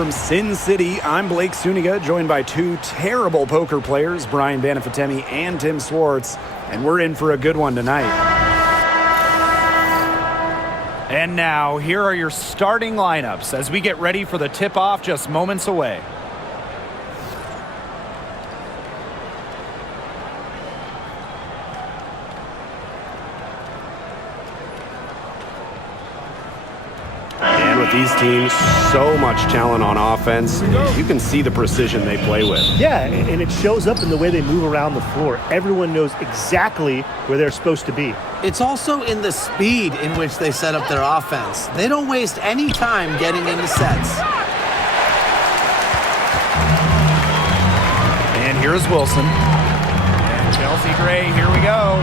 from Sin City, I'm Blake Suniga, joined by two terrible poker players, Brian Banafitemi and Tim Swartz, and we're in for a good one tonight. And now, here are your starting lineups as we get ready for the tip-off just moments away. These teams, so much talent on offense. You can see the precision they play with. Yeah, and it shows up in the way they move around the floor. Everyone knows exactly where they're supposed to be. It's also in the speed in which they set up their offense. They don't waste any time getting into sets. And here's Wilson. And Chelsea Gray, here we go.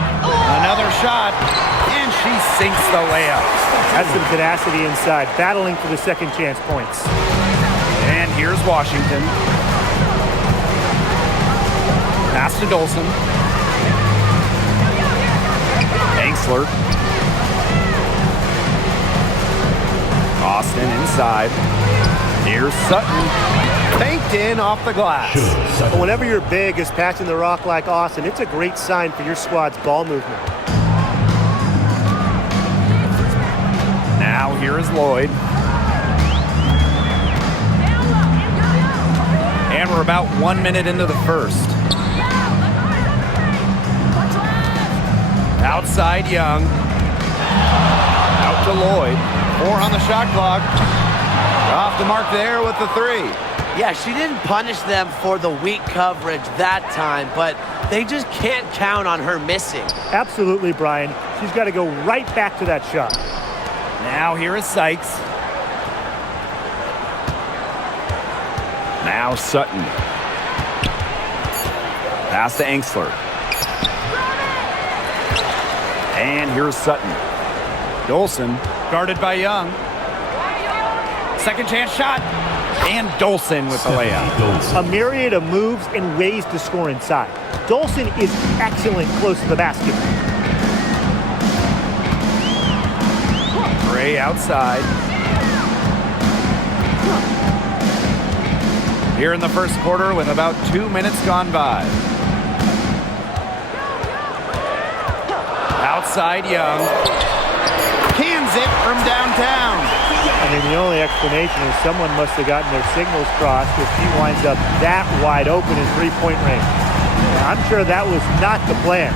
Another shot, and she sinks the layup. That's some tenacity inside, battling for the second chance points. And here's Washington. Pass to Dolson. Angsler. Austin inside. Here's Sutton. Banked in off the glass. But whenever your big is passing the rock like Austin, it's a great sign for your squad's ball movement. Now here is Lloyd. And we're about 1 minute into the first. Outside Young. Out to Lloyd. 4 on the shot clock. Off the mark there with the 3. Yeah, she didn't punish them for the weak coverage that time, but they just can't count on her missing. Absolutely, Brian. She's got to go right back to that shot. Now here is Sykes. Now Sutton. Pass to Angsler. And here's Sutton. Dolson guarded by Young. Second chance shot. And Dolson with the layup. A myriad of moves and ways to score inside. Dolson is excellent close to the basket. Gray outside. Here in the first quarter with about 2 minutes gone by. Outside Young. Cans it from downtown. I mean, the only explanation is someone must have gotten their signals crossed if he winds up that wide open in three-point range. Now, I'm sure that was not the plan.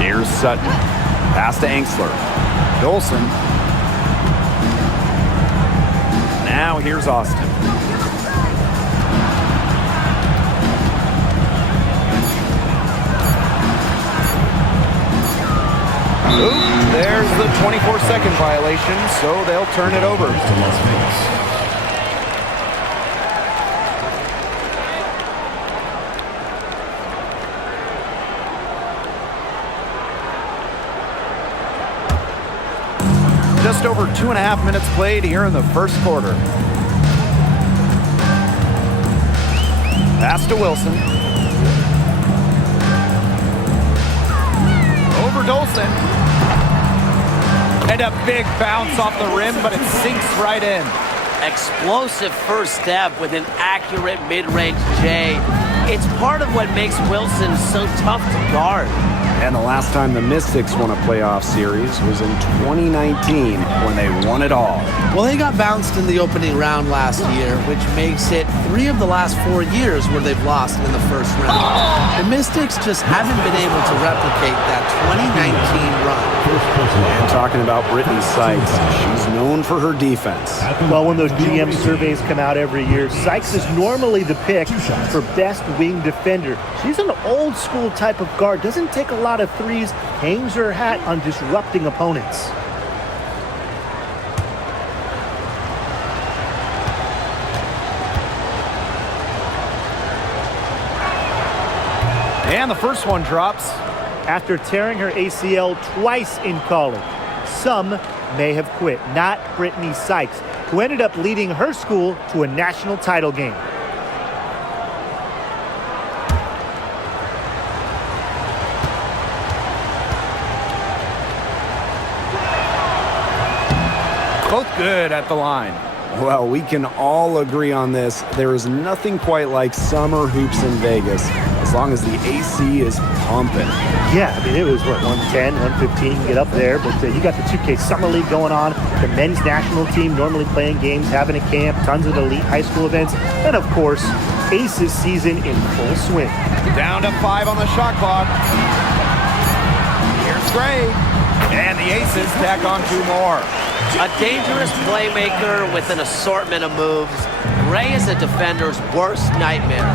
Here's Sutton. Pass to Angsler. Dolson. Now here's Austin. Ooh, there's the 24-second violation, so they'll turn it over. Just over 2.5 minutes played here in the first quarter. Pass to Wilson. Over Dolson. And a big bounce off the rim, but it sinks right in. Explosive first step with an accurate mid-range J. It's part of what makes Wilson so tough to guard. And the last time the Mystics won a playoff series was in 2019 when they won it all. Well, they got bounced in the opening round last year, which makes it 3 of the last 4 years where they've lost in the first round. The Mystics just haven't been able to replicate that 2019 run. And talking about Brittany Sykes, she's known for her defense. Well, when those GM surveys come out every year, Sykes is normally the pick for best wing defender. She's an old school type of guard, doesn't take a lot of threes, hangs her hat on disrupting opponents. And the first one drops. After tearing her ACL twice in college, some may have quit. Not Brittany Sykes, who ended up leading her school to a national title game. Both good at the line. Well, we can all agree on this. There is nothing quite like summer hoops in Vegas, as long as the AC is pumping. Yeah, I mean, it was, 110, 115, get up there. But you got the 2K Summer League going on, the men's national team normally playing games, having a camp, tons of elite high school events, and, of course, Aces season in full swing. Down to 5 on the shot clock. Here's Gray. And the Aces tack on 2 more. A dangerous playmaker with an assortment of moves. Gray is a defender's worst nightmare.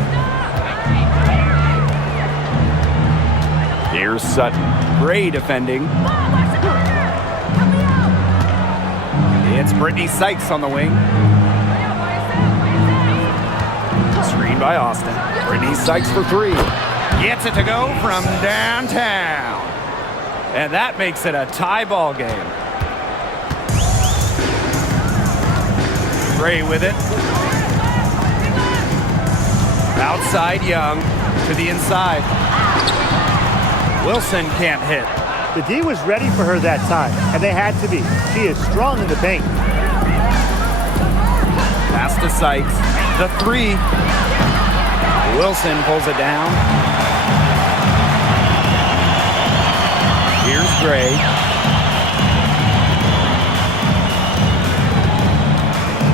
Here's Sutton. Gray defending. It's Brittany Sykes on the wing. Screen by Austin. Brittany Sykes for 3. Gets it to go from downtown. And that makes it a tie ball game. Gray with it. Outside Young to the inside. Wilson can't hit. The D was ready for her that time, and they had to be. She is strong in the paint. Pass to Sykes. The 3. Wilson pulls it down. Here's Gray.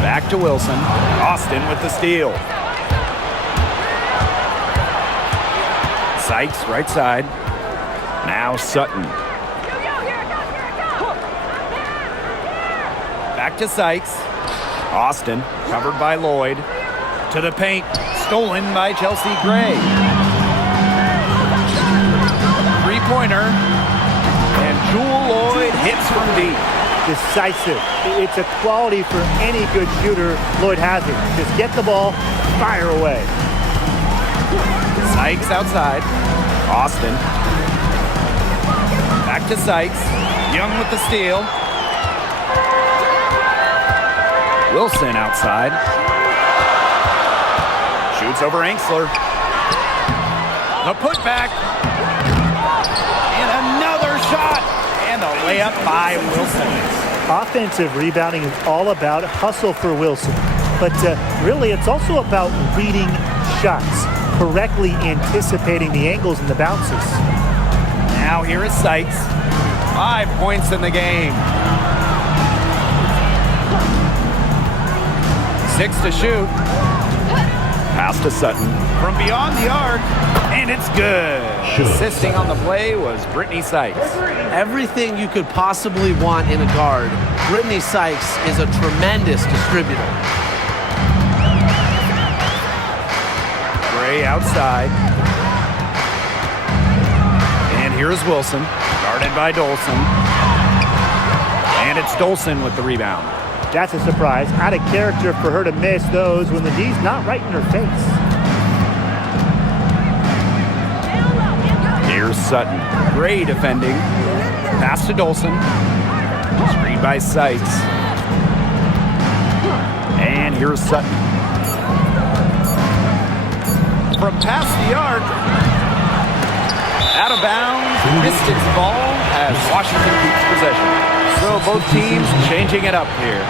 Back to Wilson. Austin with the steal. Sykes, right side. Now Sutton. Back to Sykes. Austin, covered by Lloyd. To the paint. Stolen by Chelsea Gray. 3-pointer. And Jewel Lloyd hits from deep. Decisive. It's a quality for any good shooter. Lloyd has it. Just get the ball, fire away. Sykes outside. Austin. Back to Sykes. Young with the steal. Wilson outside. Shoots over Angsler. The putback. And another shot. And a layup by Wilson. Offensive rebounding is all about hustle for Wilson. But really, it's also about reading shots, correctly anticipating the angles and the bounces. Now here is Sykes. 5 points in the game. 6 to shoot. Pass to Sutton. From beyond the arc, and it's good. Assisting on the play was Brittany Sykes. Everything you could possibly want in a guard, Brittany Sykes is a tremendous distributor. Gray outside. And here's Wilson, guarded by Dolson. And it's Dolson with the rebound. That's a surprise. Out of character for her to miss those when the D's not right in her face. Here's Sutton. Gray defending. Pass to Dolson. Screen by Sykes. And here's Sutton. From past the arc. Out of bounds. Pistons ball as Washington keeps possession. So both teams changing it up here.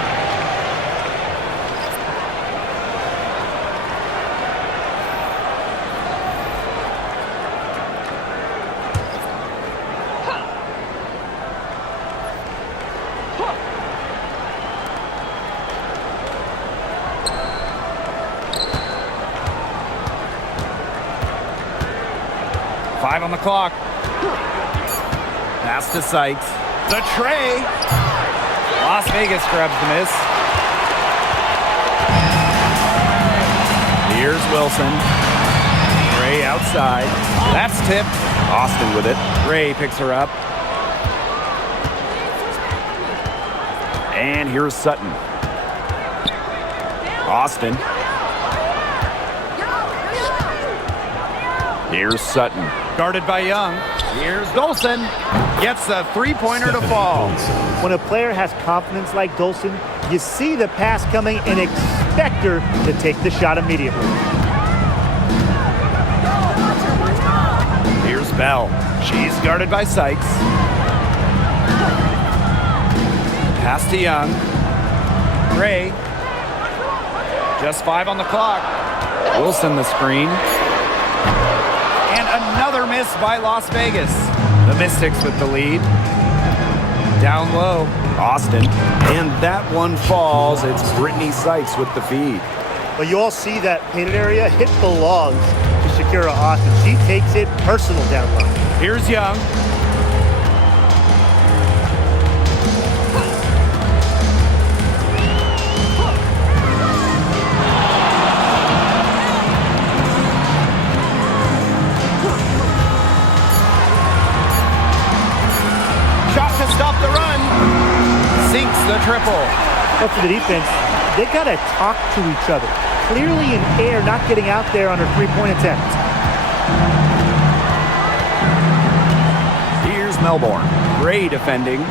Five on the clock. Pass to Sykes. The tray. Las Vegas grabs the miss. Here's Wilson. Gray outside. That's tipped. Austin with it. Gray picks her up. And here's Sutton. Austin. Here's Sutton. Guarded by Young. Here's Dolson. Gets a 3-pointer to fall. When a player has confidence like Dolson, you see the pass coming and expect her to take the shot immediately. Here's Bell. She's guarded by Sykes. Pass to Young. Gray. Just 5 on the clock. Wilson the screen. And another miss by Las Vegas. The Mystics with the lead. Down low. Austin. And that one falls. It's Brittany Sykes with the feed. But you all see that painted area. Hit belongs to Shakira Austin. She takes it personal down low. Here's Young. Stop the run. Sinks the triple. But for the defense, they got to talk to each other. Clearly in air, not getting out there on her three-point attempt. Here's Melbourne. Gray defending.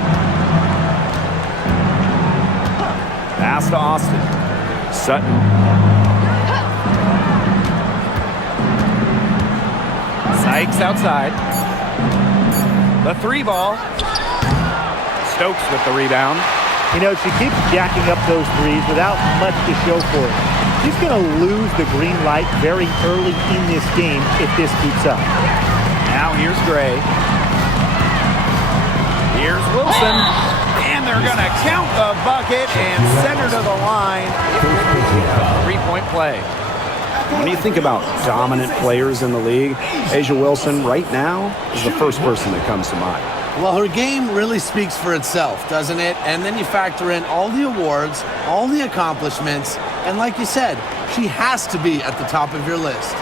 Pass to Austin. Sutton. Sykes outside. The 3 ball. Stokes with the rebound. You know, she keeps jacking up those threes without much to show for it. She's going to lose the green light very early in this game if this keeps up. Now here's Gray. Here's Wilson. And they're going to count the bucket and send her to the line. 3-point play. When you think about dominant players in the league, A'ja Wilson right now is the first person that comes to mind. Well, her game really speaks for itself, doesn't it? And then you factor in all the awards, all the accomplishments, and like you said, she has to be at the top of your list.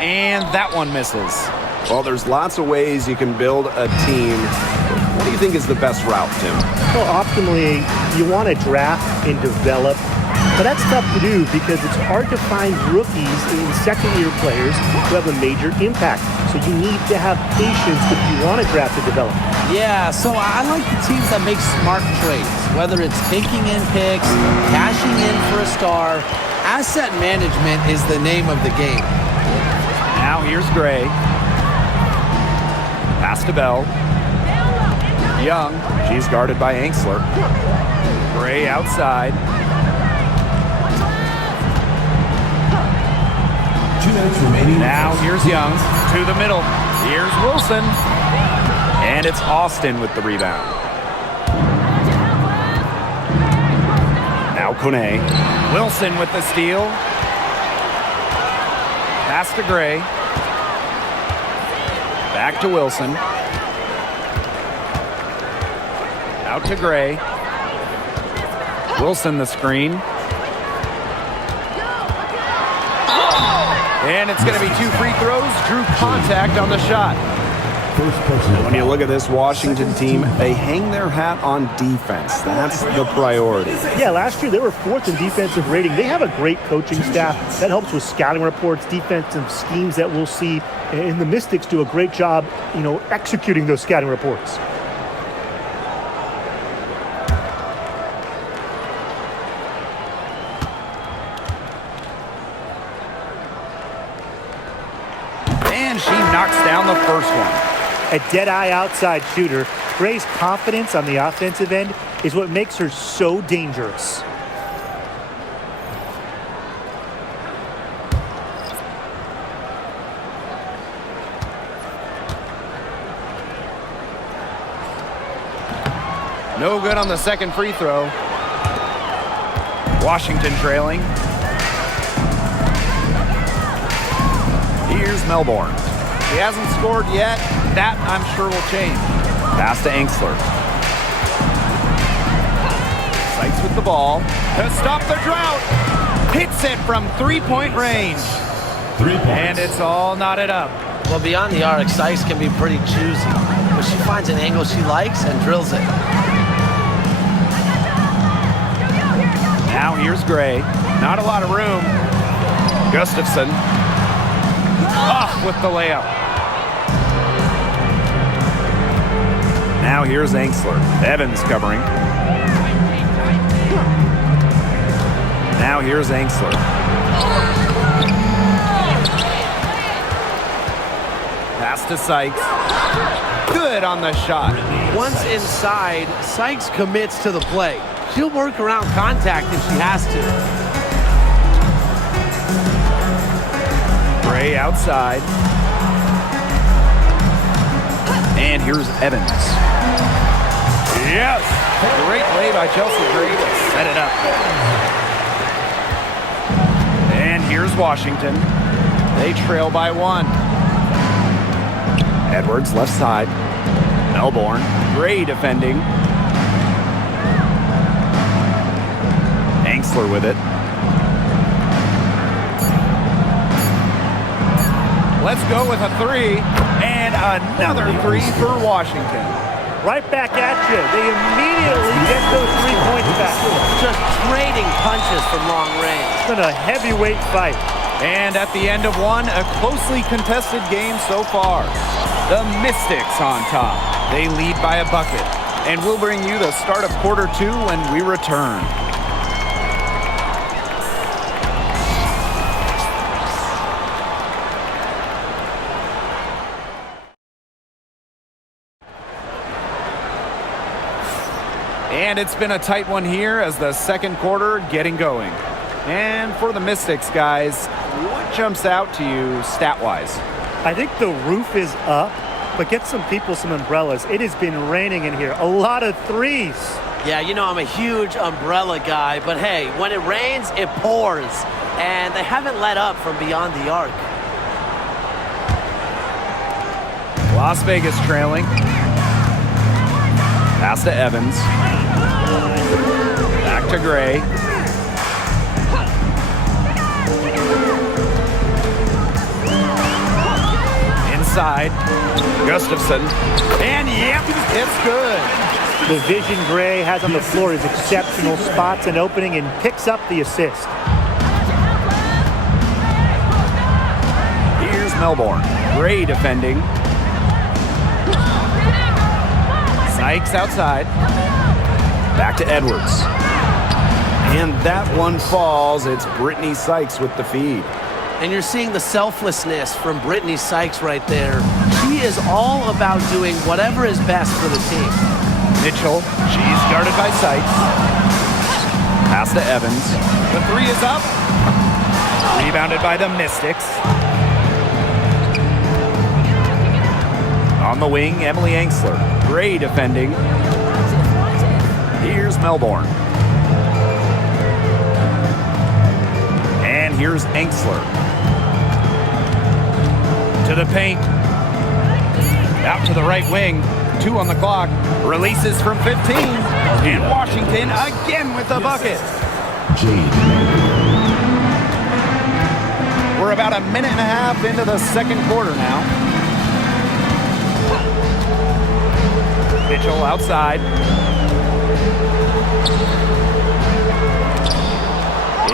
And that one misses. Well, there's lots of ways you can build a team. What do you think is the best route, Tim? Well, optimally, you want to draft and develop. But that's tough to do because it's hard to find rookies and second-year players who have a major impact. So you need to have patience if you want to draft and develop. Yeah, so I like the teams that make smart trades, whether it's taking in picks, cashing in for a star. Asset management is the name of the game. Now here's Gray. Pass to Bell. Young. She's guarded by Angsler. Gray outside. 2 minutes remaining. Now here's Young. To the middle. Here's Wilson. And it's Austin with the rebound. Now Kone. Wilson with the steal. Pass to Gray. Back to Wilson. Out to Gray. Wilson the screen. And it's going to be 2 free throws. Drew contact on the shot. When you look at this Washington team, they hang their hat on defense. That's the priority. Yeah, last year they were 4th in defensive rating. They have a great coaching staff that helps with scouting reports, defensive schemes that we'll see. And the Mystics do a great job, executing those scouting reports. And she knocks down the first one. A dead-eye outside shooter, Gray's confidence on the offensive end is what makes her so dangerous. No good on the second free throw. Washington trailing. Here's Melbourne. He hasn't scored yet. That, I'm sure, will change. Pass to Angsler. Sykes with the ball to stop the drought. Hits it from 3-point range. 3 points. And it's all knotted up. Well, beyond the arc, Sykes can be pretty choosy, but she finds an angle she likes and drills it. Now here's Gray. Not a lot of room. Gustafson. Off with the layup. Now here's Angsler. Evans covering. Now here's Angsler. Pass to Sykes. Good on the shot. Once inside, Sykes commits to the play. She'll work around contact if she has to. Gray outside. And here's Evans. Yes! Great play by Chelsea Gray to set it up. And here's Washington. They trail by 1. Edwards left side. Melbourne. Gray defending. Angsler with it. Let's go with a 3. And another 3 for Washington. Right back at you. They immediately get those 3 points back. Just trading punches from long range. It's been a heavyweight fight. And at the end of one, a closely contested game so far. The Mystics on top. They lead by a bucket. And we'll bring you the start of quarter 2 when we return. And it's been a tight one here as the second quarter getting going. And for the Mystics, guys, what jumps out to you stat-wise? I think the roof is up, but get some people some umbrellas. It has been raining in here. A lot of threes. Yeah, you know I'm a huge umbrella guy, but hey, when it rains, it pours. And they haven't let up from beyond the arc. Las Vegas trailing. Pass to Evans. Back to Gray. Inside. Gustafson. And yep, it's good. The vision Gray has on the floor is exceptional. Spots an opening and picks up the assist. Here's Melbourne. Gray defending. Sykes outside. Back to Edwards. And that one falls. It's Brittany Sykes with the feed. And you're seeing the selflessness from Brittany Sykes right there. She is all about doing whatever is best for the team. Mitchell, she's guarded by Sykes. Pass to Evans. The 3 is up. Rebounded by the Mystics. On the wing, Emily Angsler. Gray defending. Here's Melbourne. And here's Angsler. To the paint. Out to the right wing. 2 on the clock. Releases from 15. And Washington again with the bucket. We're about a minute and a half into the second quarter now. Mitchell outside.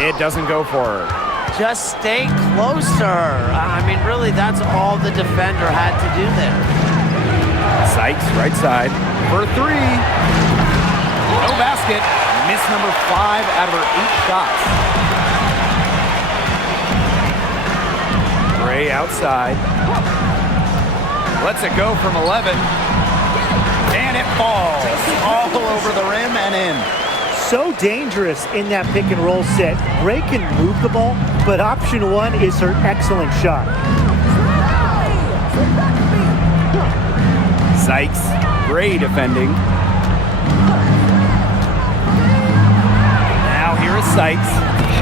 It doesn't go for her. Just stay closer. I mean, really, that's all the defender had to do there. Sykes, right side, for 3. No basket. Miss number 5 out of her 8 shots. Gray outside. Lets it go from 11. And it falls all over the rim and in. So dangerous in that pick and roll set. Gray can move the ball, but option 1 is her excellent shot. Sykes, Gray defending. Now here is Sykes.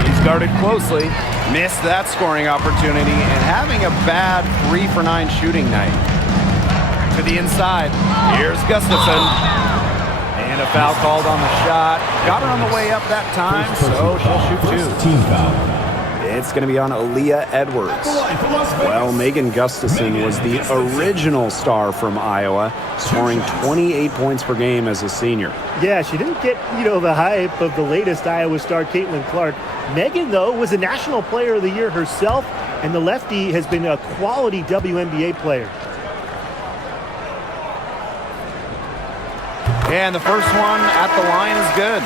She's guarded closely. Missed that scoring opportunity and having a bad 3 for 9 shooting night. To the inside. Here's Gustafson. And a foul called on the shot. Got her on the way up that time, so she'll shoot 2. Team foul. It's going to be on Aaliyah Edwards. Well, Megan Gustafson was the original star from Iowa, scoring 28 points per game as a senior. Yeah, she didn't get, the hype of the latest Iowa star, Caitlin Clark. Megan, though, was a National Player of the Year herself, and the lefty has been a quality WNBA player. And the first one at the line is good.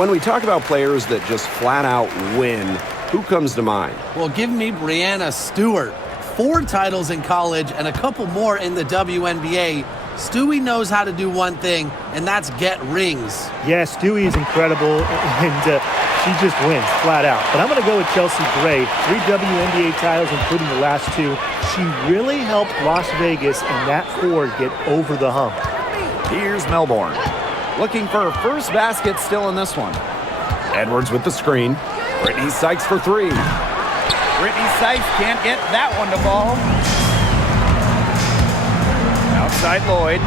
When we talk about players that just flat out win, Who comes to mind? Well, give me Brianna Stewart. 4 titles in college and a couple more in the WNBA. Stewie knows how to do one thing, and that's get rings. Yeah, Stewie is incredible, and she just wins flat out. But I'm going to go with Chelsea Gray. 3 WNBA titles, including the last 2. She really helped Las Vegas and that core get over the hump. Here's Melbourne. Looking for her first basket still in this one. Edwards with the screen. Brittany Sykes for 3. Brittany Sykes can't get that one to fall. Outside Lloyd.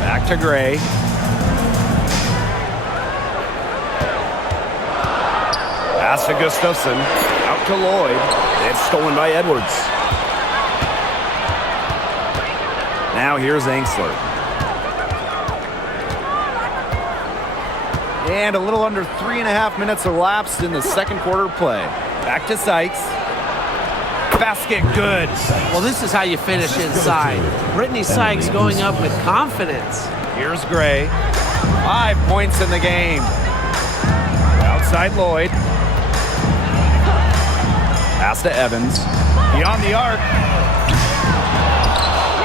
Back to Gray. Pass to Gustafson. Out to Lloyd. It's stolen by Edwards. Now here's Angsler. And a little under 3.5 minutes elapsed in the second quarter play. Back to Sykes. Basket good. Well, this is how you finish inside. Brittany Sykes going up with confidence. Here's Gray. 5 points in the game. Outside Lloyd. Pass to Evans. Beyond the arc.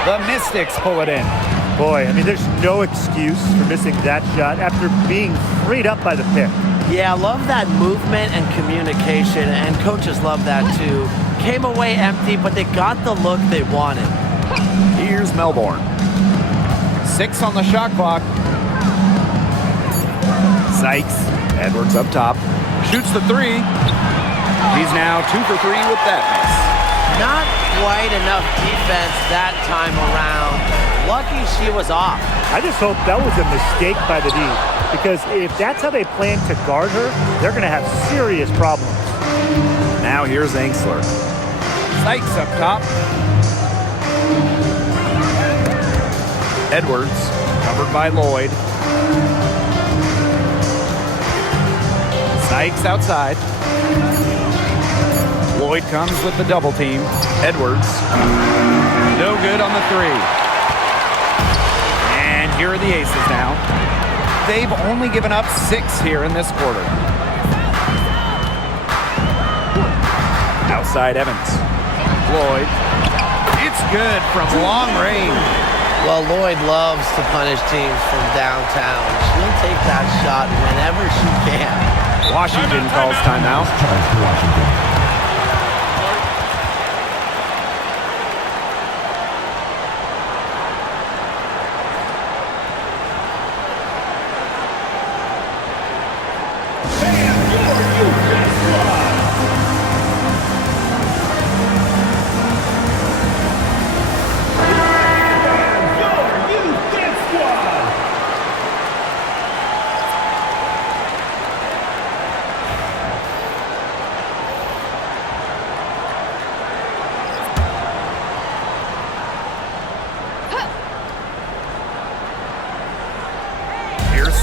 The Mystics pull it in. Boy, I mean, there's no excuse for missing that shot after being freed up by the pick. Yeah, I love that movement and communication, and coaches love that too. Came away empty, but they got the look they wanted. Here's Melbourne. 6 on the shot clock. Sykes. Edwards up top. Shoots the 3. He's now 2 for 3 with that miss. Not quite enough defense that time around. Lucky she was off. I just hope that was a mistake by the D, because if that's how they plan to guard her, they're going to have serious problems. Now here's Angsler. Sykes up top. Edwards, covered by Lloyd. Sykes outside. Lloyd comes with the double team. Edwards, no good on the 3. And here are the Aces now. They've only given up 6 here in this quarter. Outside Evans. Lloyd. It's good from long range. Well, Lloyd loves to punish teams from downtown. She'll take that shot whenever she can. Washington calls timeout. Washington.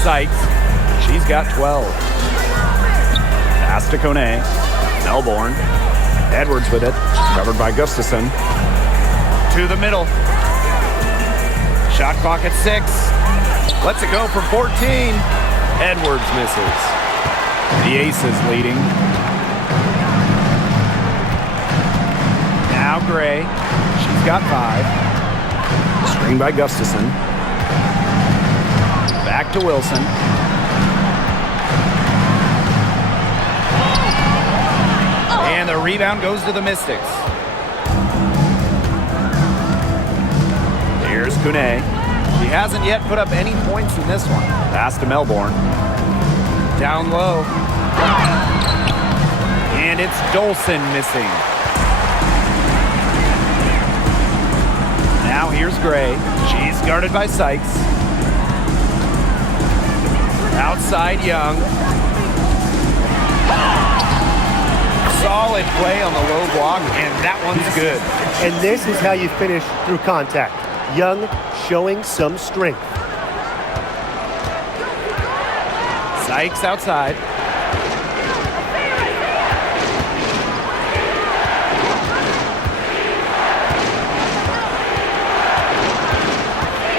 Sykes. She's got 12. Pass to Kone. Melbourne. Edwards with it. Covered by Gustafson. To the middle. Shot clock at 6. Lets it go from 14. Edwards misses. The Aces leading. Now Gray. She's got 5. Screen by Gustafson. Back to Wilson. And the rebound goes to the Mystics. Here's Kune. She hasn't yet put up any points in this one. Pass to Melbourne. Down low. And it's Dolson missing. Now here's Gray. She's guarded by Sykes. Outside Young. Solid play on the low block, and that one's good. And this is how you finish through contact. Young showing some strength. Sykes outside.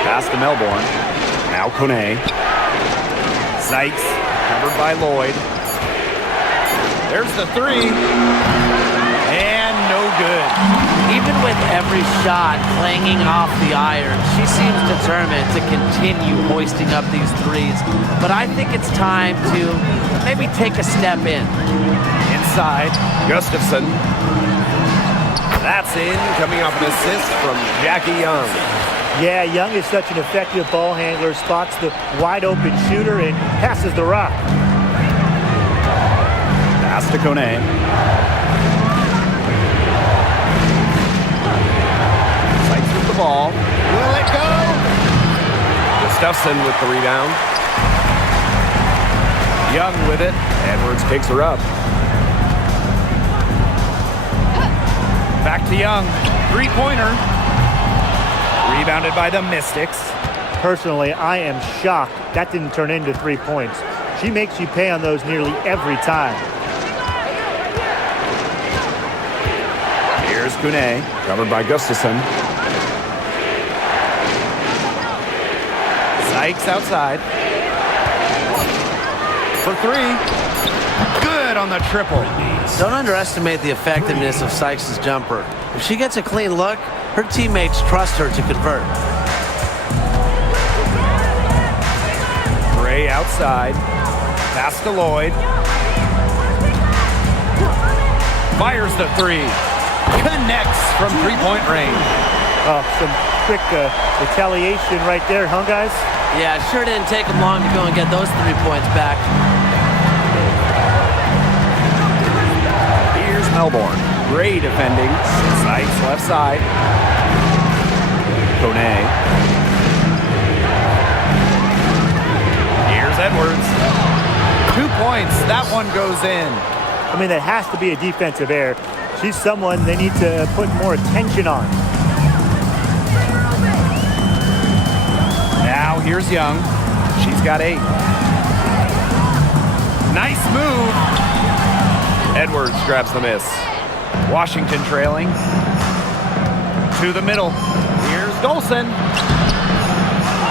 Pass to Melbourne. Now Kone. Sykes, covered by Lloyd. There's the three. And no good. Even with every shot clanging off the iron, she seems determined to continue hoisting up these threes. But I think it's time to maybe take a step in. Inside, Gustafson. That's in, coming off an assist from Jackie Young. Yeah, Young is such an effective ball handler, spots the wide open shooter and passes the rock. Pass to Kone. Sykes with the ball. Will it go? Gustafson with the rebound. Young with it. Edwards picks her up. Back to Young. Three-pointer. Rebounded by the Mystics. Personally, I am shocked that didn't turn into 3 points. She makes you pay on those nearly every time. Here's Kone, covered by Gustafson. Sykes outside. For three. Good on the triple. Don't underestimate the effectiveness of Sykes' jumper. If she gets a clean look, her teammates trust her to convert. Gray outside. Pass to Lloyd. Fires the three. Connects from three-point range. Oh, some quick retaliation right there, huh, guys? Yeah, it sure didn't take them long to go and get those 3 points back. Here's Melbourne. Gray defending. Sykes left side. Kone. Here's Edwards. 2 points. That one goes in. I mean, that has to be a defensive error. She's someone they need to put more attention on. Now here's Young. She's got 8. Nice move. Edwards grabs the miss. Washington trailing. To the middle. Here's Golson.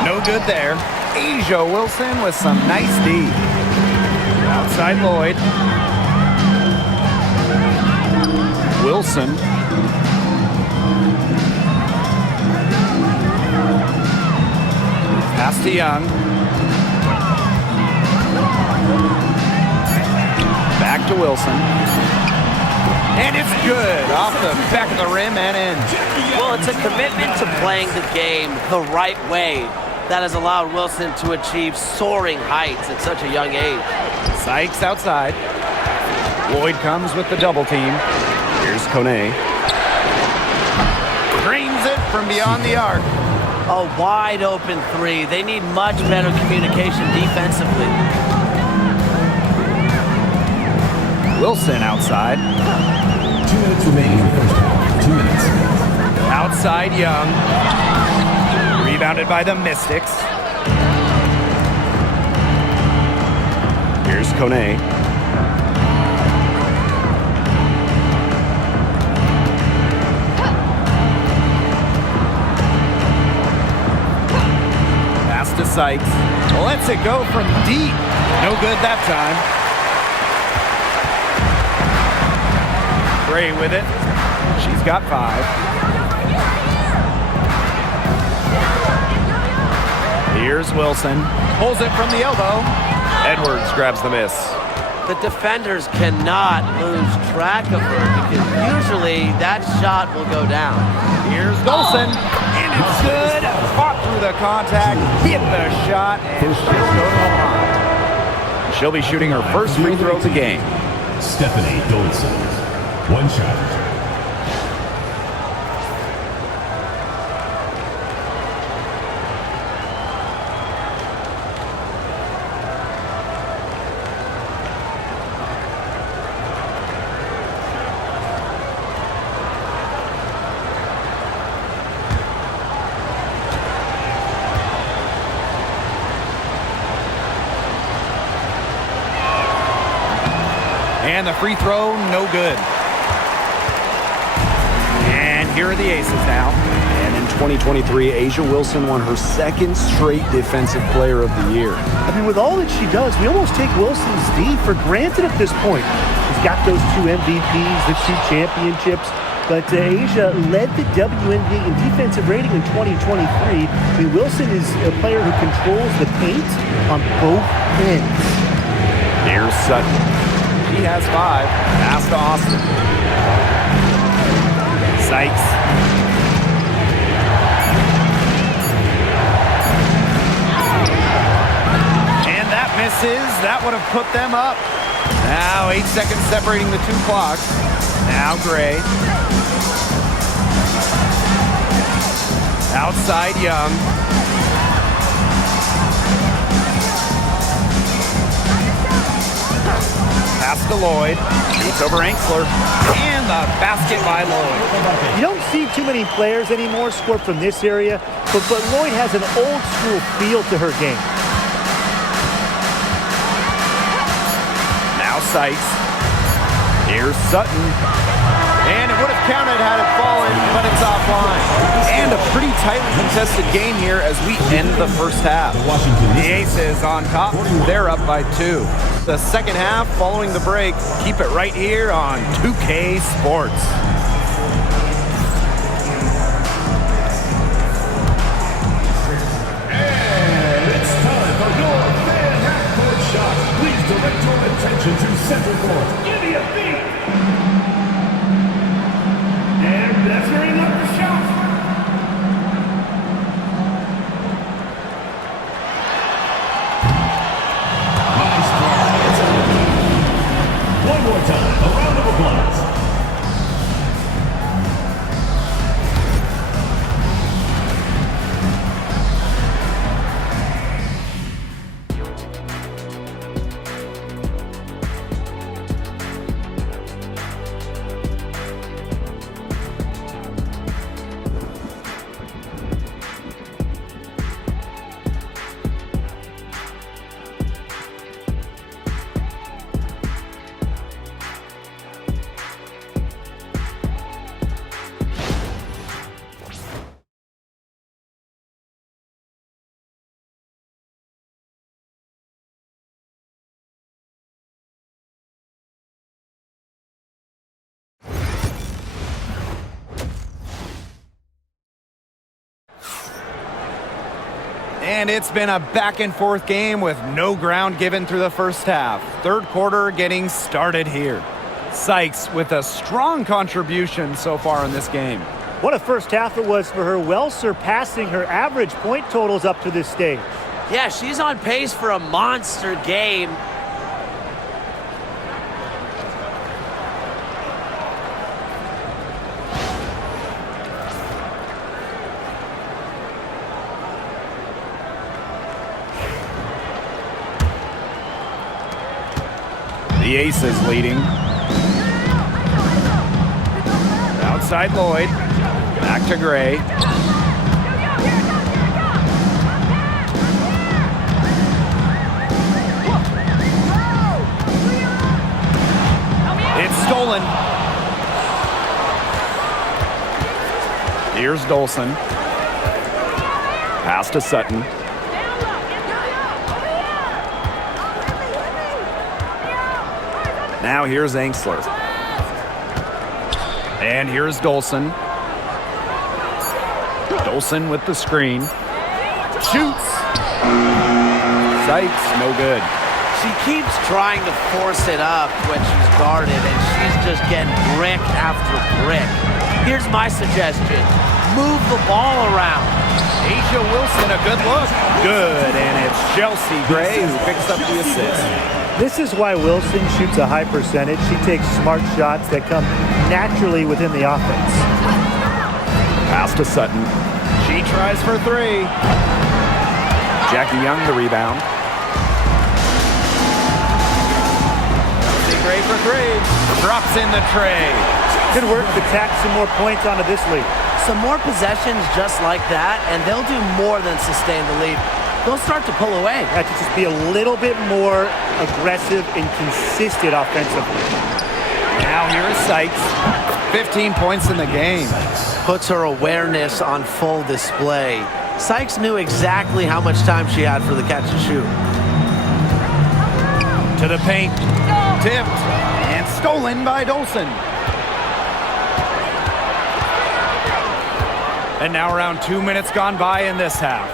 No good there. Asia Wilson with some nice D. Outside Lloyd. Wilson. Pass to Young. Back to Wilson. And it's good. Off the back of the rim and in. Well, it's a commitment to playing the game the right way that has allowed Wilson to achieve soaring heights at such a young age. Sykes outside. Lloyd comes with the double team. Here's Kone. Drains it from beyond the arc. A wide open three. They need much better communication defensively. Wilson outside. 2 minutes remaining in the first half. 2 minutes. Outside Young. Rebounded by the Mystics. Here's Kone. Pass to Sykes. Lets it go from deep. No good that time. Gray with it. She's got 5. Here's Wilson. Pulls it from the elbow. Edwards grabs the miss. The defenders cannot lose track of her because usually that shot will go down. Here's Golson. And it's good. Fought through the contact. Hit the shot. And she'll go to the line. She'll be shooting her first free throw of the game. Stephanie Dolson. 1 shot. And the free throw, no good. And here are the aces now. And in in 2023, A'ja Wilson won her second straight Defensive Player of the Year. I mean, with all that she does, we almost take Wilson's D for granted at this point. She's got those 2 MVPs, the 2 championships. But A'ja led the WNBA in defensive rating in 2023. I mean, Wilson is a player who controls the paint on both ends. Here's Sutton. He has 5. Pass to Austin. Sykes. And that misses. That would have put them up. Now 8 seconds separating the 2 clocks. Now Gray. Outside Young. Pass to Lloyd. Shoots over Ankler. And the basket by Lloyd. You don't see too many players anymore score from this area, but Lloyd has an old school feel to her game. Now Sykes. Here's Sutton. And it would have counted had it fallen, but it's offline. And a pretty tightly contested game here as we end the first half. The Aces on top. They're up by 2. The second half following the break. Keep it right here on 2K Sports. And it's time for your fan half-court shot. Please direct your attention to center court. Give me a beat. And that's where he left the shot. Nice try. One more time, a round of applause. And it's been a back-and-forth game with no ground given through the first half. Third quarter getting started here. Sykes with a strong contribution so far in this game. What a first half it was for her, well surpassing her average point totals up to this stage. Yeah, she's on pace for a monster game. The Aces leading. Outside Lloyd. Back to Gray. It's stolen. Here's Dolson. Pass to Sutton. Now here's Ankler. And here's Dolson. Dolson with the screen. Shoots. Sykes, no good. She keeps trying to force it up when she's guarded, and she's just getting brick after brick. Here's my suggestion. Move the ball around. A'ja Wilson, a good look. Good, and it's Chelsea Gray who picks up the assist. This is why Wilson shoots a high percentage. She takes smart shots that come naturally within the offense. Pass to Sutton. She tries for 3. Jackie Young the rebound. Gray for 3. Drops in the tray. Good work to tack some more points onto this lead. Some more possessions just like that, and they'll do more than sustain the lead. They'll start to pull away. Have to just be a little bit more aggressive and consistent offensively. Now here is Sykes. 15 points in the game. puts her awareness on full display. Sykes knew exactly how much time she had for the catch and shoot. To the paint. Tipped. And stolen by Dolson. And now around 2 minutes gone by in this half.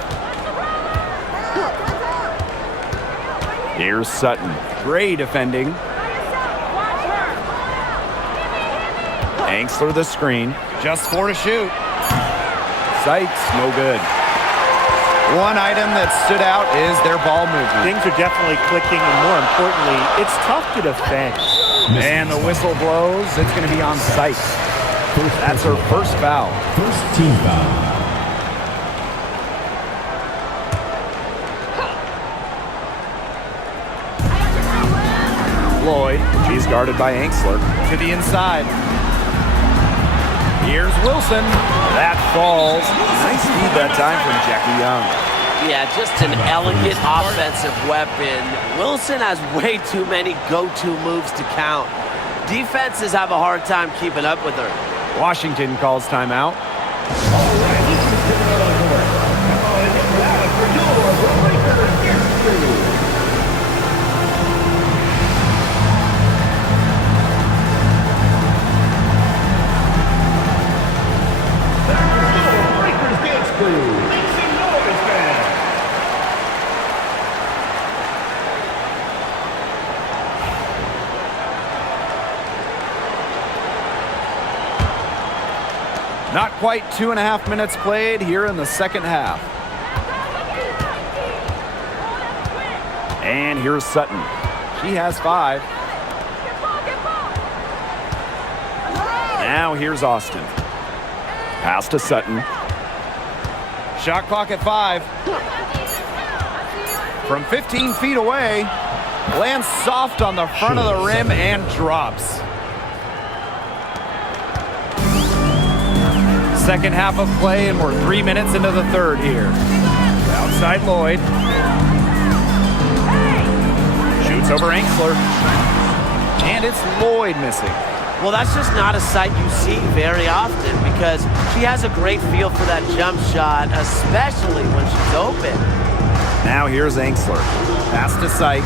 Here's Sutton. Gray defending. Angsler the screen. Just 4 to shoot. Sykes, no good. One item that stood out is their ball movement. Things are definitely clicking, and more importantly, it's tough to defend. And the whistle blows. It's going to be on Sykes. That's her first foul. First team foul. Lloyd She's guarded by Angsler. to the inside. Here's Wilson. That falls. Nice feed that time from Jackie Young. Yeah, just an elegant offensive weapon. Wilson has way too many go-to moves to count. Defenses have a hard time keeping up with her. Washington calls timeout. All right, this is the court. Now it's valid for your Lakers history. Sacramento Lakers dance crew. Make some noise, man. Not quite 2.5 minutes played here in the second half. And here's Sutton. She has 5. Now here's Austin. Pass to Sutton. Shot clock at 5. From 15 feet away, lands soft on the front of the rim and drops. Second half of play, and we're 3 minutes into the third here. Outside Lloyd. Shoots over Angsler. And it's Lloyd missing. Well, that's just not a sight you see very often because she has a great feel for that jump shot, especially when she's open. Now here's Angsler. Pass to Sykes.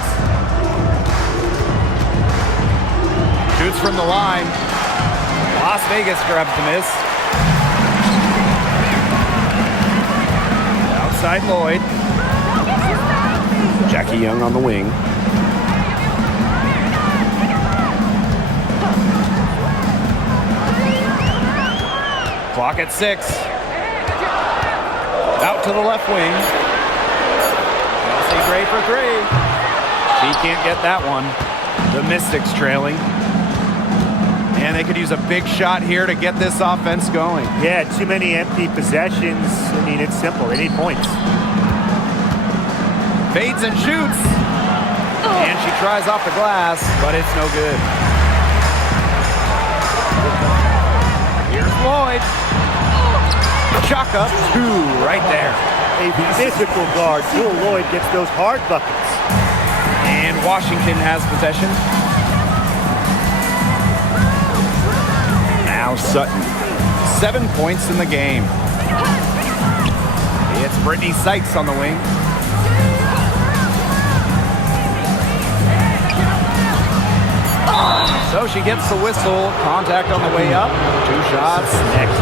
Shoots from the line. Las Vegas grabs the miss. Outside Lloyd. Jackie Young on the wing. Clock at 6. Out to the left wing. Chelsea Gray for 3. She can't get that one. The Mystics trailing. And they could use a big shot here to get this offense going. Yeah, too many empty possessions. I mean, it's simple. They need points. Fades and shoots. And she tries off the glass, but it's no good. Here's Lloyd. Chalk up 2 right there. A physical guard. Jewel Lloyd gets those hard buckets. And Washington has possession. Now Sutton. 7 points in the game. It's Brittany Sykes on the wing. So she gets the whistle. Contact on the way up. 2 shots next.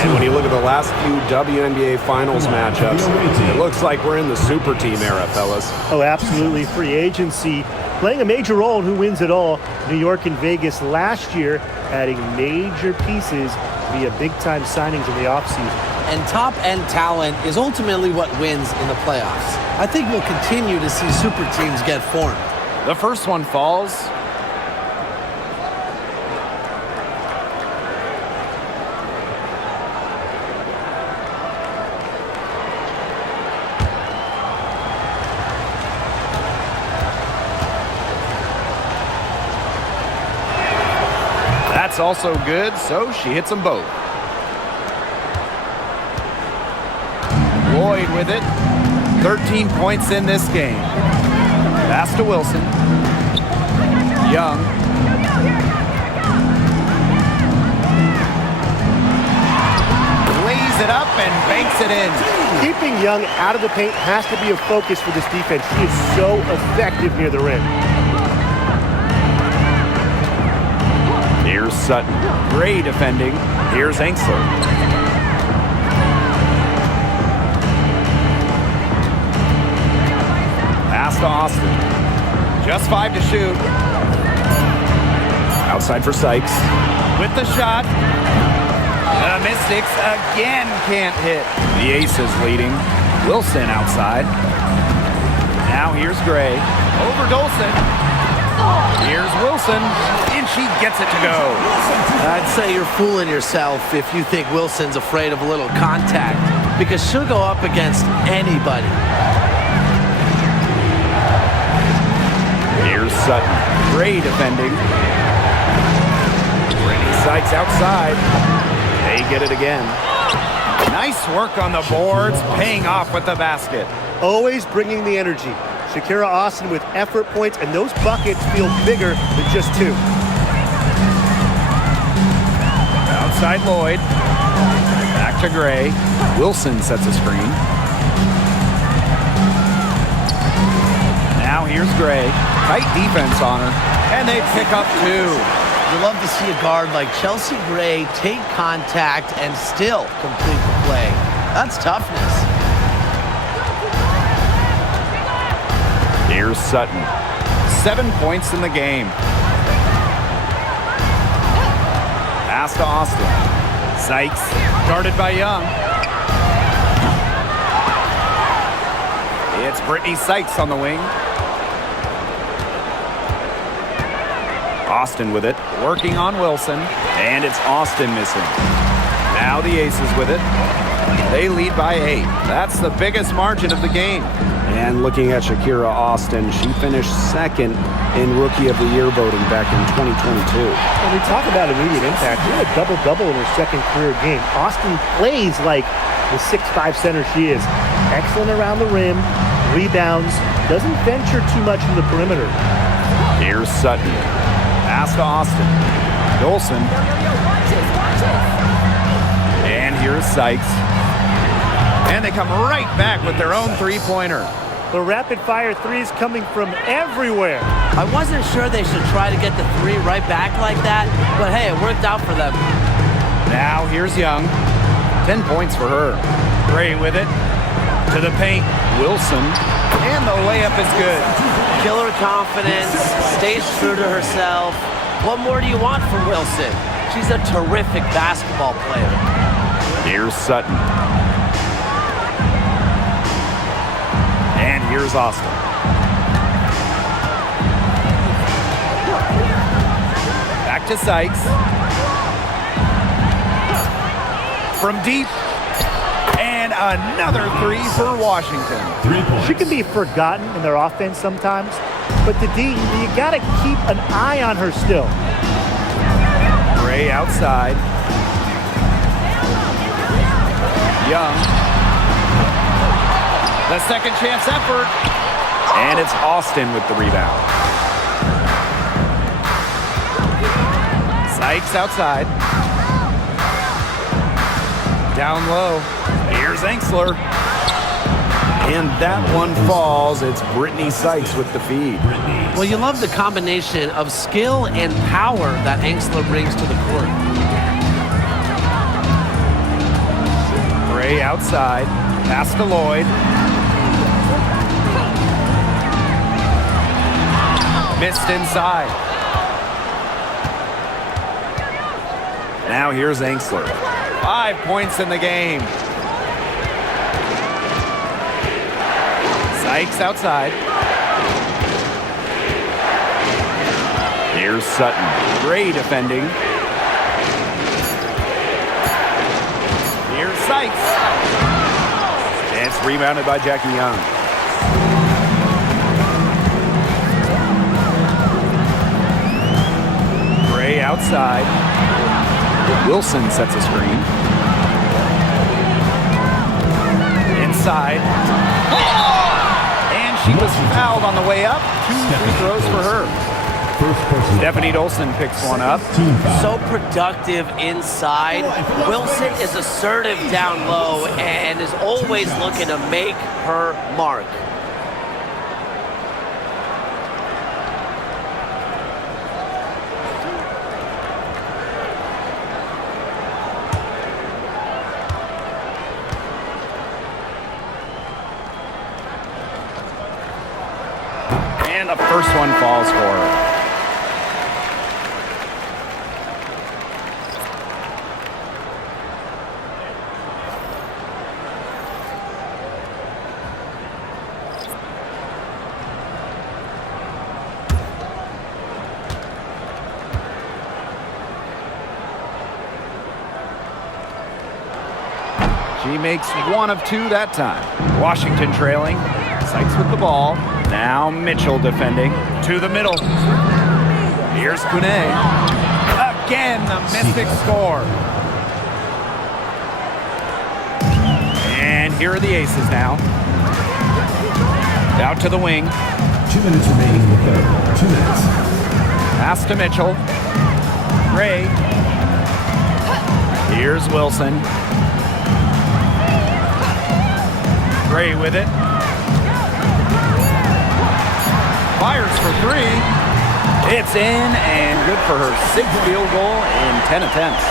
And when you look at the last few WNBA Finals matchups, it looks like we're in the super team era, fellas. Oh, absolutely. Free agency playing a major role in who wins it all. New York and Vegas last year adding major pieces via big-time signings in the offseason. And top-end talent is ultimately what wins in the playoffs. I think we'll continue to see super teams get formed. The first one falls. That's also good, so she hits them both. Lloyd with it. 13 points in this game. Pass to Wilson. Young. it in. Keeping Young out of the paint has to be a focus for this defense. She is so effective near the rim. Here's Sutton. Great defending. Here's Angsler. Pass to Austin. Just 5 to shoot. Outside for Sykes. With the shot. The Mystics again can't hit. The Aces leading. Wilson outside. Now here's Gray. Over Dolson. Here's Wilson, and she gets it to go. I'd say you're fooling yourself if you think Wilson's afraid of a little contact, because she'll go up against anybody. Here's Sutton. Gray defending. Brittany Sykes outside. They get it again. Nice work on the boards, paying off with the basket. Always bringing the energy. Shakira Austin with effort points, and those buckets feel bigger than just 2. Outside Lloyd. Back to Gray. Wilson sets a screen. Now here's Gray. Tight defense on her, and they pick up 2. You love to see a guard like Chelsea Gray take contact and still complete the play. That's toughness. Here's Sutton. 7 points in the game. Pass to Austin. Sykes, guarded by Young. It's Brittany Sykes on the wing. Austin with it. Working on Wilson. And it's Austin missing. Now the Aces with it. They lead by 8. That's the biggest margin of the game. And looking at Shakira Austin, she finished second in Rookie of the Year voting back in 2022. When we talk about immediate impact, she had a double-double in her second career game. Austin plays like the 6'5" center she is. Excellent around the rim, rebounds, doesn't venture too much in the perimeter. Here's Sutton. Pass to Austin. Dolson. And here's Sykes. And they come right back with their own three-pointer. The rapid-fire threes coming from everywhere. I wasn't sure they should try to get the 3 right back like that, but hey, it worked out for them. Now here's Young. 10 points for her. Gray with it. To the paint. Wilson. And the layup is good. Killer confidence, stays true to herself. What more do you want from Wilson? She's a terrific basketball player. Here's Sutton. And here's Austin. Back to Sykes. From deep. And another 3 for Washington. 3 points. She can be forgotten in their offense sometimes, but the D, you got to keep an eye on her still. Gray outside. Young. The second chance effort. And it's Austin with the rebound. Sykes outside. Down low. Here's Angsler. And that one falls. It's Brittany Sykes with the feed. Well, you love the combination of skill and power that Angsler brings to the court. Gray outside. Pass to Lloyd. Missed inside. Now here's Angsler. 5 points in the game. Sykes outside. Here's Sutton. Gray defending. Here's Sykes. And it's rebounded by Jackie Young. Gray outside. Wilson sets a screen. Inside. And she was fouled on the way up. 2 free throws for her. Stephanie Dolson picks one up. So productive inside. Wilson is assertive down low and is always looking to make her mark. And the first one falls for her. She makes one of two that time. Washington trailing. Sykes with the ball. Now Mitchell defending. To the middle. Here's Kune. Again, the Mystics score. And here are the Aces now. Out to the wing. 2 minutes remaining in the third. 2 minutes. Pass to Mitchell. Gray. Here's Wilson. Gray with it. Fires for three. It's in and good for her 6th field goal in 10 attempts.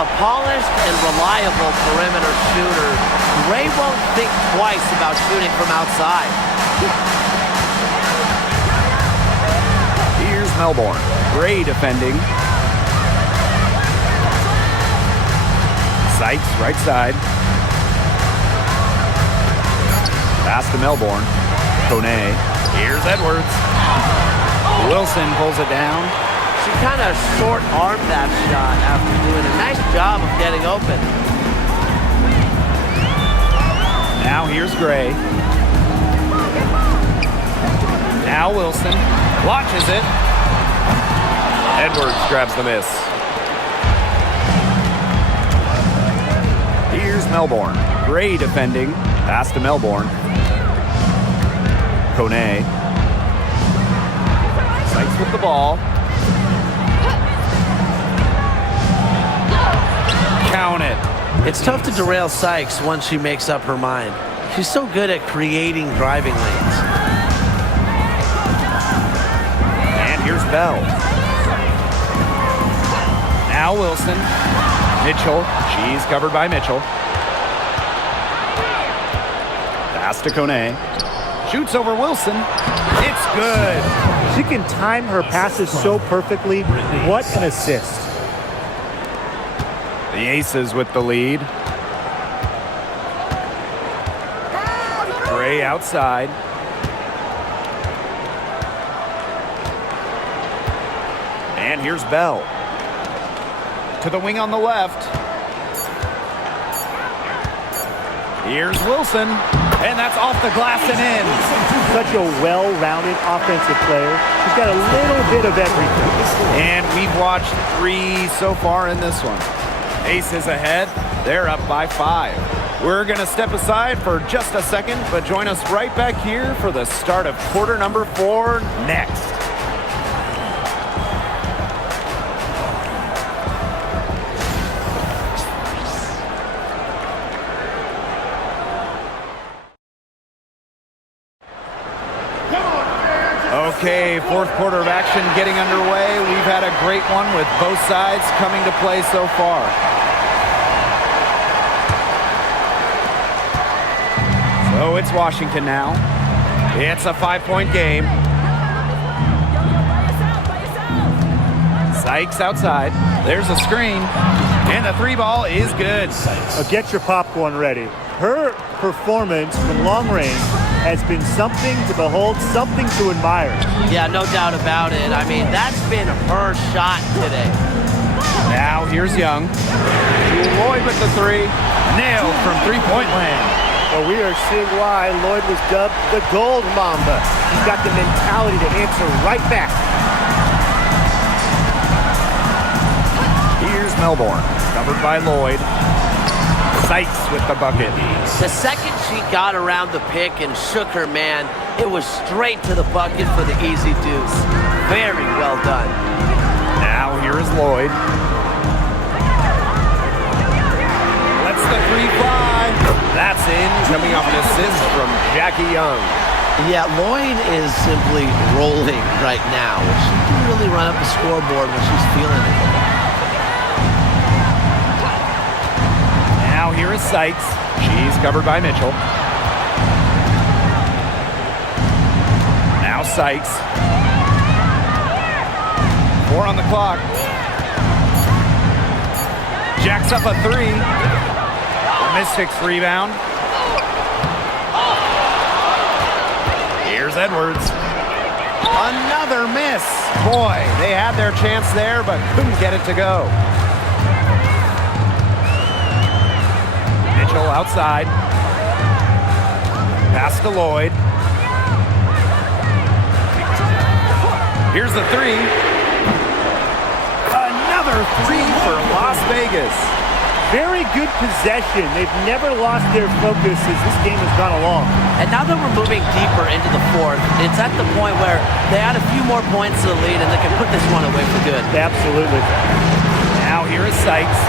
A polished and reliable perimeter shooter. Gray won't think twice about shooting from outside. Here's Melbourne. Gray defending. Sykes, right side. Pass to Melbourne. Kone. Here's Edwards. Wilson pulls it down. She kind of short-armed that shot after doing a nice job of getting open. Now here's Gray. Now Wilson launches it. Edwards grabs the miss. Here's Melbourne. Gray defending. Pass to Melbourne. Kone. Sykes with the ball. Count it. It's tough to derail Sykes once she makes up her mind. She's so good at creating driving lanes. And here's Bell. Now Wilson. Mitchell. She's covered by Mitchell. Pass to Kone. Shoots over Wilson. It's good. She can time her passes so perfectly. What an assist. The Aces with the lead. Gray outside. And here's Bell. To the wing on the left. Here's Wilson. And that's off the glass and in. Such a well-rounded offensive player. She's got a little bit of everything. And we've watched 3 so far in this one. Aces ahead. They're up by 5. We're going to step aside for just a second, but join us right back here for the start of quarter number 4 next. Okay, 4th quarter of action getting underway. We've had a great one with both sides coming to play so far. So it's Washington now. It's a 5-point game. Sykes outside. There's a screen. And the 3 ball is good. Get your popcorn ready. Her performance from long range has been something to behold, something to admire. Yeah, no doubt about it. I mean, that's been her shot today. Now here's Young. Lloyd with the 3. Nailed from 3-point land. Well, we are seeing why Lloyd was dubbed the Gold Mamba. He's got the mentality to answer right back. Here's Melbourne, covered by Lloyd. Sykes with the bucket. The second she got around the pick and shook her man, It was straight to the bucket for the easy deuce. Very well done. Now here is Lloyd. Lets the three fly. That's in, coming off an assist from Jackie Young. Yeah, Lloyd is simply rolling right now. She can really run up the scoreboard when she's feeling it. Now here is Sykes. She's covered by Mitchell. Now Sykes. 4 on the clock. Jacks up a 3. The Mystics rebound. Here's Edwards. Another miss. Boy, they had their chance there, but couldn't get it to go. Mitchell outside. Pass to Lloyd. Here's the 3. Another 3 for Las Vegas. Very good possession. They've never lost their focus as this game has gone along. And now that we're moving deeper into the fourth, it's at the point where they add a few more points to the lead and they can put this one away for good. Absolutely. Now here is Sykes.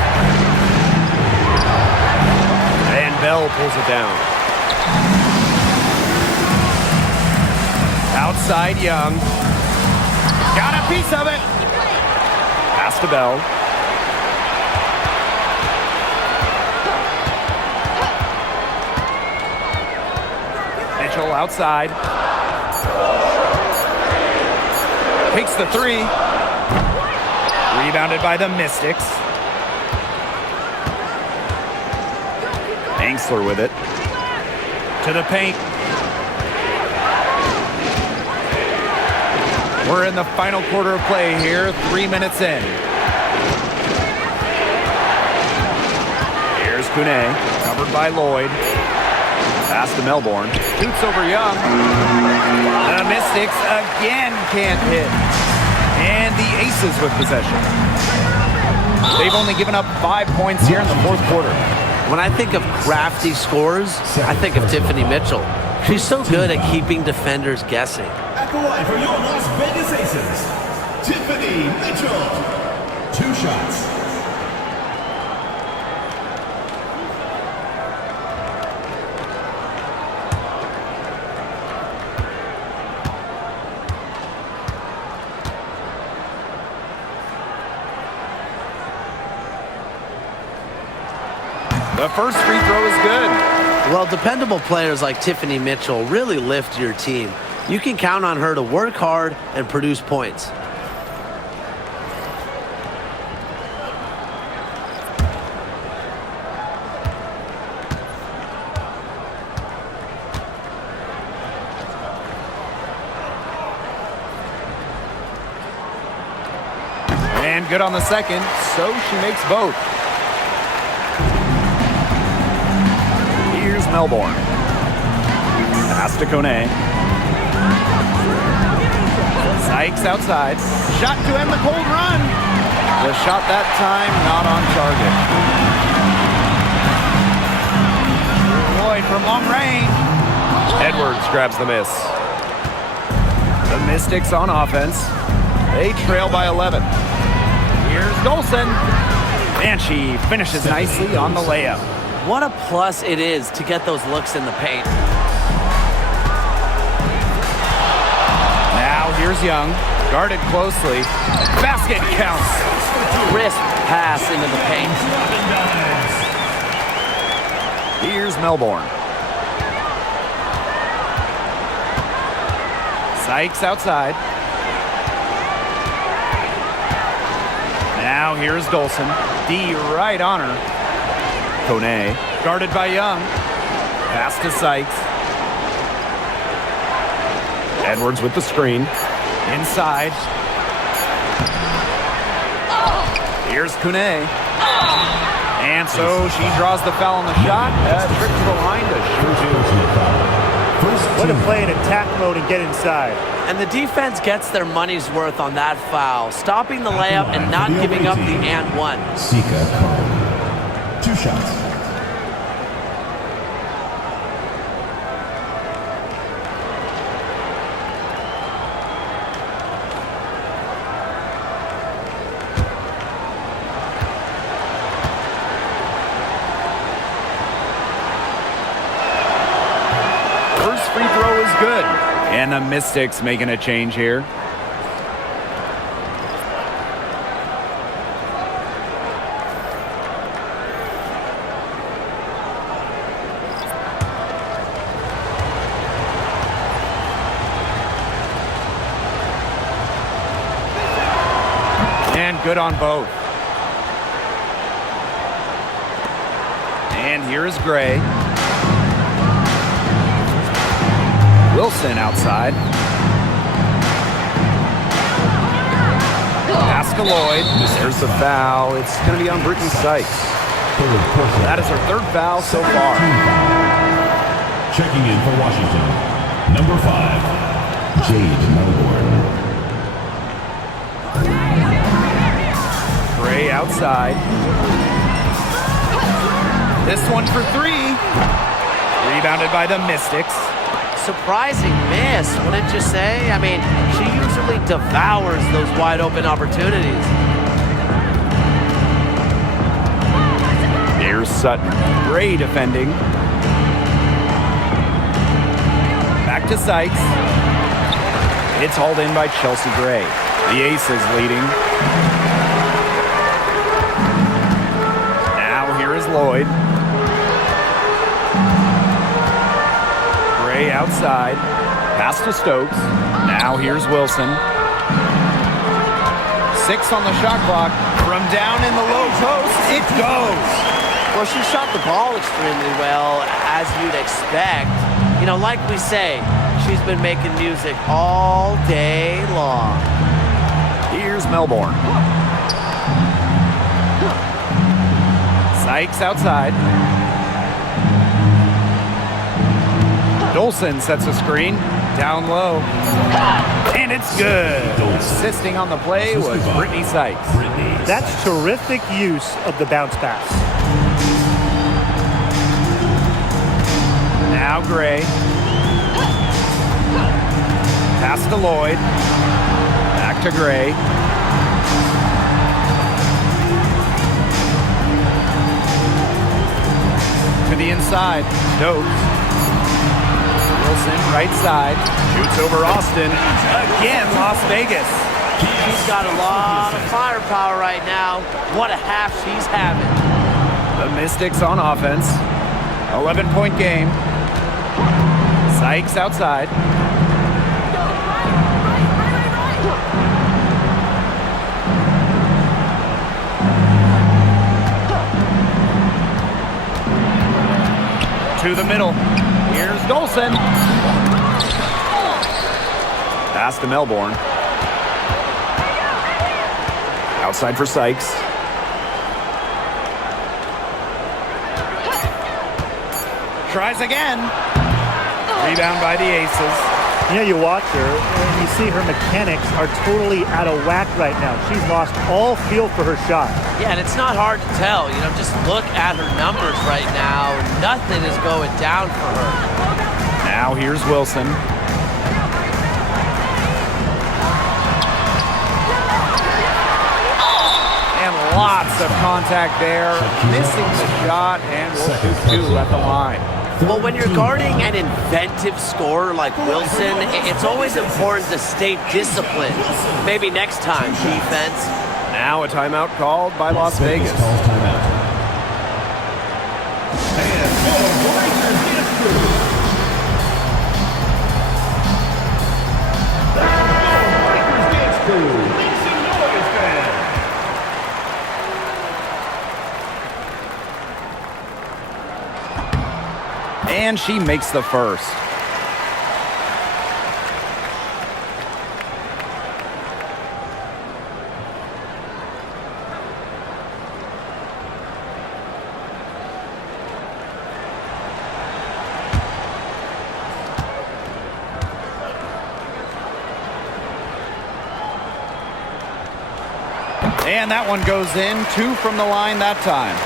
And Bell pulls it down. Outside Young. Got a piece of it. Pass to Bell. Mitchell outside. Takes the 3. Rebounded by the Mystics. Angsler with it. To the paint. We're in the final quarter of play here, 3 minutes in. Here's Kune, covered by Lloyd. Pass to Melbourne. Shoots over Young. The Mystics again can't hit. And the Aces with possession. They've only given up 5 points here in the fourth quarter. When I think of crafty scorers, I think of Tiffany Mitchell. She's so good at keeping defenders guessing. At the line for your Las Vegas Aces, Tiffany Mitchell. 2 shots. The first free throw is good. Well, dependable players like Tiffany Mitchell really lift your team. You can count on her to work hard and produce points. And good on the second, so she makes both. Here's Melbourne. Pass to Kone. Sykes outside. Shot to end the cold run. The shot that time not on target. Lloyd from long range. Edwards grabs the miss. The Mystics on offense. They trail by 11. Here's Dolson. And she finishes nicely on the layup. What a plus it is to get those looks in the paint. Now here's Young, guarded closely. Basket counts. Crisp pass into the paint. Here's Melbourne. Sykes outside. Now here's Dolson. D right on her. Kone, guarded by Young. Pass to Sykes. Edwards with the screen. Inside. Here's Kune. And so she draws the foul on the shot. Trip to the line to shoot. Way to play in attack mode and get inside. And the defense gets their money's worth on that foul, stopping the layup and not giving up the and one. Sika Kong. 2 shots. And the Mystics making a change here. And good on both. And here is Gray. Wilson outside. Pass to Lloyd. There's the foul. It's going to be on Brittany Sykes. That is her third foul so far. Checking in for Washington, number 5, Jade Melbourne. Gray outside. This one for 3. Rebounded by the Mystics. Surprising miss, wouldn't you say? I mean, she usually devours those wide open opportunities. Here's Sutton. Gray defending. Back to Sykes. It's hauled in by Chelsea Gray. The Aces leading. Now here is Lloyd. Gray outside. Pass to Stokes. Now here's Wilson. 6 on the shot clock. From down in the low post, it goes. Well, she shot the ball extremely well, as you'd expect. You know, like we say, she's been making music all day long. Here's Melbourne. Sykes outside. Dolson sets a screen. Down low. And it's good. Assisting on the play was Brittany Sykes. That's terrific use of the bounce pass. Now Gray. Pass to Lloyd. Back to Gray. To the inside. Stokes. Wilson, right side. Shoots over Austin. Again, Las Vegas. She's got a lot of firepower right now. What a half she's having. The Mystics on offense. 11-point game. Sykes outside. To the middle. Here's Dolson. Pass to Melbourne. Outside for Sykes. Tries again. Rebound by the Aces. You know, you watch her and you see her mechanics are totally out of whack right now. She's lost all feel for her shot. Yeah, and it's not hard to tell. You know, just look at her numbers right now. Nothing is going down for her. Now here's Wilson. And lots of contact there. Missing the shot and will 2 at the line. Well, when you're guarding an inventive scorer like Wilson, it's always important to stay disciplined. Maybe next time, defense. Now a timeout called by Las Vegas. Calls timeout. And the Blazers get through. The Blazers get through. Make some noise, fans. And she makes the first. And that one goes in. 2 from the line that time.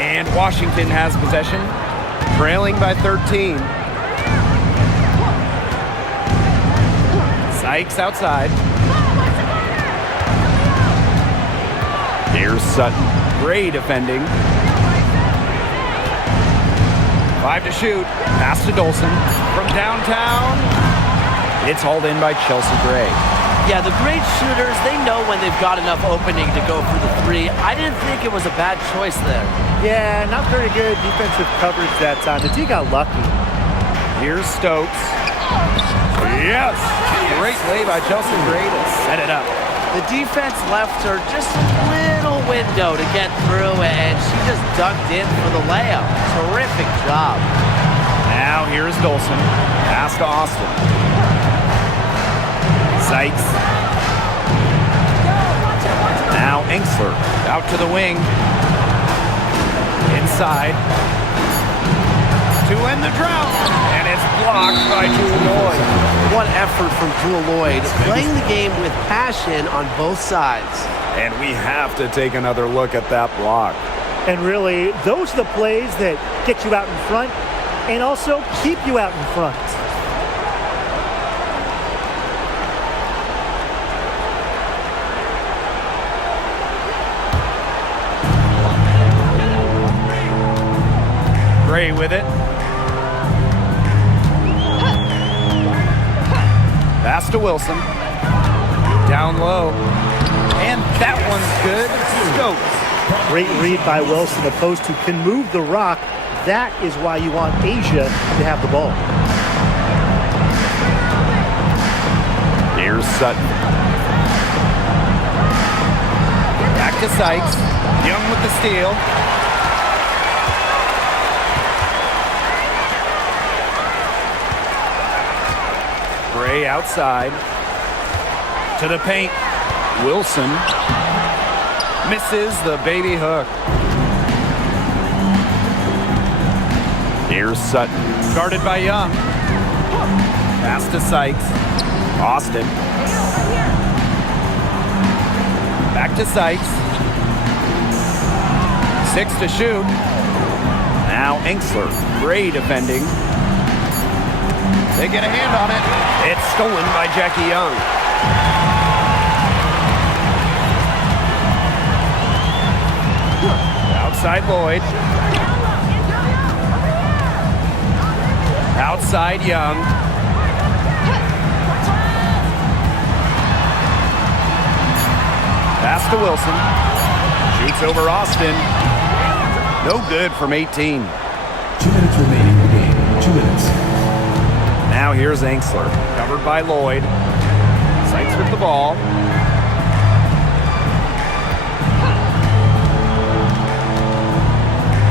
And Washington has possession, trailing by 13. Sykes outside. Here's Sutton. Gray defending. 5 to shoot. Pass to Dolson. From downtown. It's hauled in by Chelsea Gray. Yeah, the great shooters, they know when they've got enough opening to go for the three. I didn't think it was a bad choice there. Yeah, not very good defensive coverage that time. The D got lucky. Here's Stokes. Yes! Great play by Chelsea Gray to set it up. The defense left her just a little window to get through, and she just dunked in for the layup. Terrific job. Now here's Dolson. Pass to Austin. Sykes. Now Enxler. Out to the wing. Inside. To end the drought. And it's blocked by Jewel Lloyd. What effort from Jewel Lloyd. Playing the game with passion on both sides. And we have to take another look at that block. And really, those are the plays that get you out in front and also keep you out in front. Gray with it. Pass to Wilson. Down low. And that one's good. Stokes. Great read by Wilson, opposed to can move the rock. That is why you want Asia to have the ball. Here's Sutton. Back to Sykes. Young with the steal. Gray outside. To the paint. Wilson misses the baby hook. Here's Sutton. Guarded by Young. Pass to Sykes. Austin. Back to Sykes. 6 to shoot. Now Enxler. Gray defending. They get a hand on it. It's stolen by Jackie Young. Outside Lloyd. Outside Young. Pass to Wilson. Shoots over Austin. No good from 18. 2 minutes remaining in the game. 2 minutes. Now here's Enxler. Covered by Lloyd. Sykes with the ball.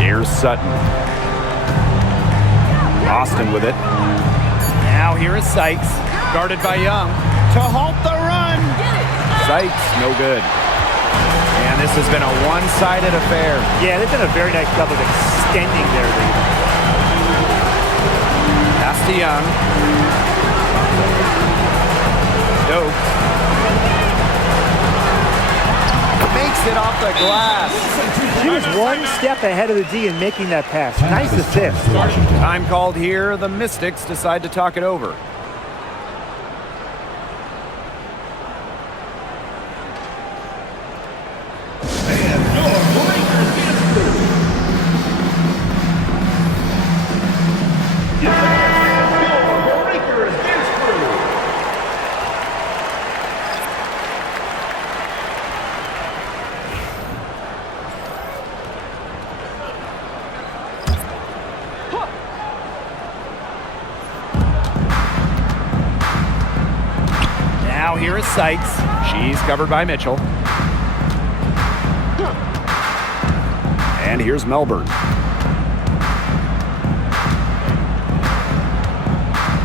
Here's Sutton. Austin with it. Now here is Sykes. Guarded by Young. To halt the run. Sykes, no good. And this has been a one-sided affair. Yeah, they've done a very nice job of extending their lead. Pass to Young. Stokes. Makes it off the glass. She was one step ahead of the D in making that pass. Nice assist. Time called here. The Mystics decide to talk it over. Now here is Sykes. She's covered by Mitchell. And here's Melbourne.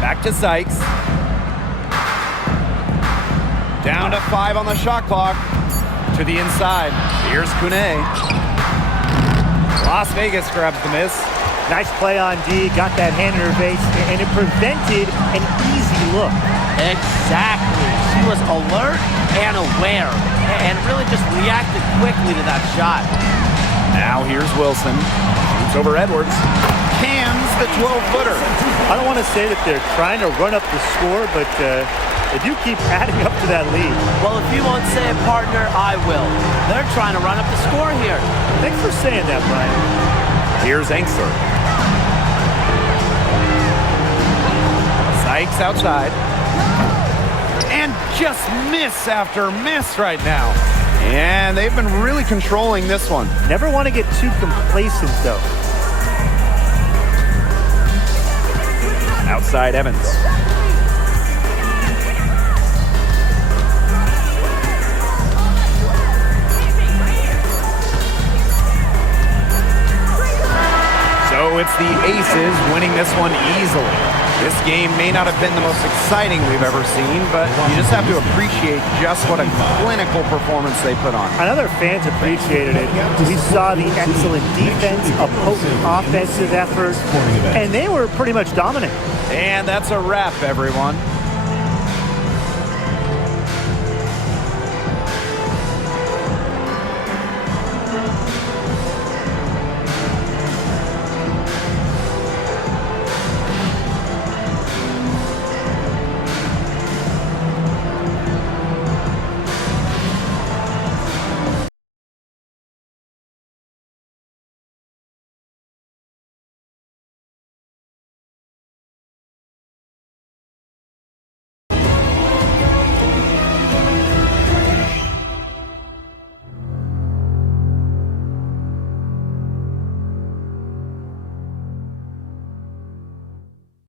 Back to Sykes. Down to 5 on the shot clock. To the inside. Here's Kune. Las Vegas grabs the miss. Nice play on D. Got that hand in her face, and it prevented an easy look. Exactly. She was alert and aware and really just reacted quickly to that shot. Now here's Wilson. Shoots over Edwards. Cans the 12-footer. I don't want to say that they're trying to run up the score, but they do keep adding up to that lead. Well, if you won't say it, partner, I will. They're trying to run up the score here. Thanks for saying that, Brian. Here's Enxler. Fakes outside. And just miss after miss right now. And they've been really controlling this one. Never want to get too complacent, though. Outside Evans. So it's the Aces winning this one easily. This game may not have been the most exciting we've ever seen, but you just have to appreciate just what a clinical performance they put on. I know their fans appreciated it. We saw the excellent defense, a potent offensive effort, and they were pretty much dominant. And that's a wrap, everyone.